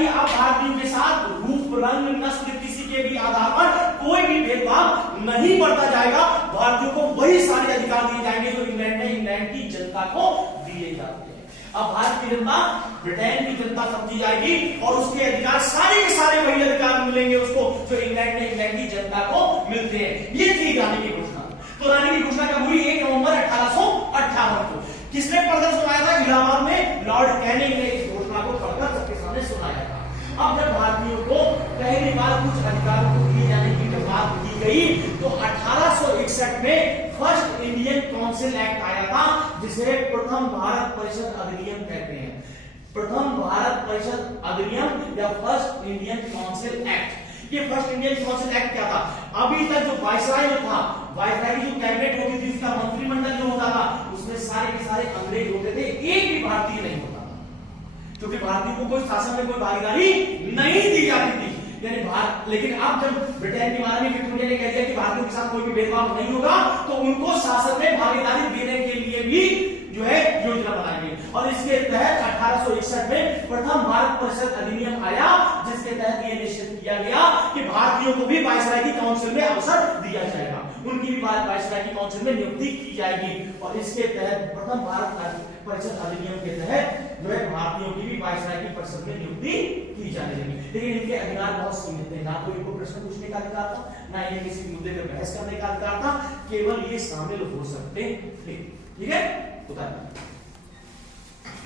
कि अब भारतीयों के साथ रूप, रंग, नस्ल, किसी के भी आधार पर कोई भी भेदभाव नहीं बढ़ता जाएगा। भारतीयों को वही सारे अधिकार दिए जाएंगे जो इंग्लैंड में इंग्लैंड की जनता को दिए जाते हैं। अब भारत की जनता ब्रिटेन की जनता समझी जाएगी और उसके अधिकार सारे के सारे वही अधिकार मिलेंगे उसको जो इंग्लैंड में इंग्लैंड की जनता को मिलते हैं। ये थी रानी की घोषणा। तो रानी की घोषणा कब हुई? 1 नवंबर 1858 को। किसने पढ़कर सुनाया था? इलाहाबाद में लॉर्ड कैनिंग ने इस घोषणा को पढ़कर सबके सामने सुनाया था। अब जब भारतीयों को पहली बार कुछ अधिकारों को दिए जाने की बात की गई तो 1861 में फर्स्ट इंडियन काउंसिल एक्ट आया था, जिसे प्रथम भारत परिषद अधिनियम कहते हैं। प्रथम भारत परिषद अधिनियम या फर्स्ट इंडियन काउंसिल एक्ट। ये फर्स्ट इंडियन काउंसिल एक्ट क्या था? अभी तक जो वायसराय जो था, वायसराय की जो कैबिनेट होती थी, उसका मंत्रिमंडल जो होता था, उसमें सारे के सारे अंग्रेज होते थे, एक भी भारतीय नहीं होता था, क्योंकि भारतीयों को कोई शासन में कोई भागीदारी नहीं दी जाती थी। यानी भारत, लेकिन अब जब ब्रिटेन की महारानी विक्टोरिया ने कह दिया कि भारतीयों के साथ कोई भी भेदभाव नहीं होगा, तो उनको शासन में भागीदारी देने के लिए भी जो है योजना बनाई गई और इसके तहत 1861 में प्रथम भारत परिषद अधिनियम आया, जिसके तहत यह निश्चित किया गया कि भारतीयों को भी वायसराय की काउंसिल में अवसर दिया जाएगा, उनकी भी वायसराय की काउंसिल में नियुक्ति की जाएगी और इसके तहत प्रथम भारत परिषद अधिनियम के तहत जो है भारतीयों की भी वायसराय की परिषद में नियुक्ति की जाने लगी। लेकिन इनके अधिकार बहुत सीमित थे, ना तो इनको प्रश्न पूछने का अधिकार था, ना इन्हें किसी मुद्दे पर बहस करने का अधिकार था, केवल ये शामिल हो सकते थे। ठीक है,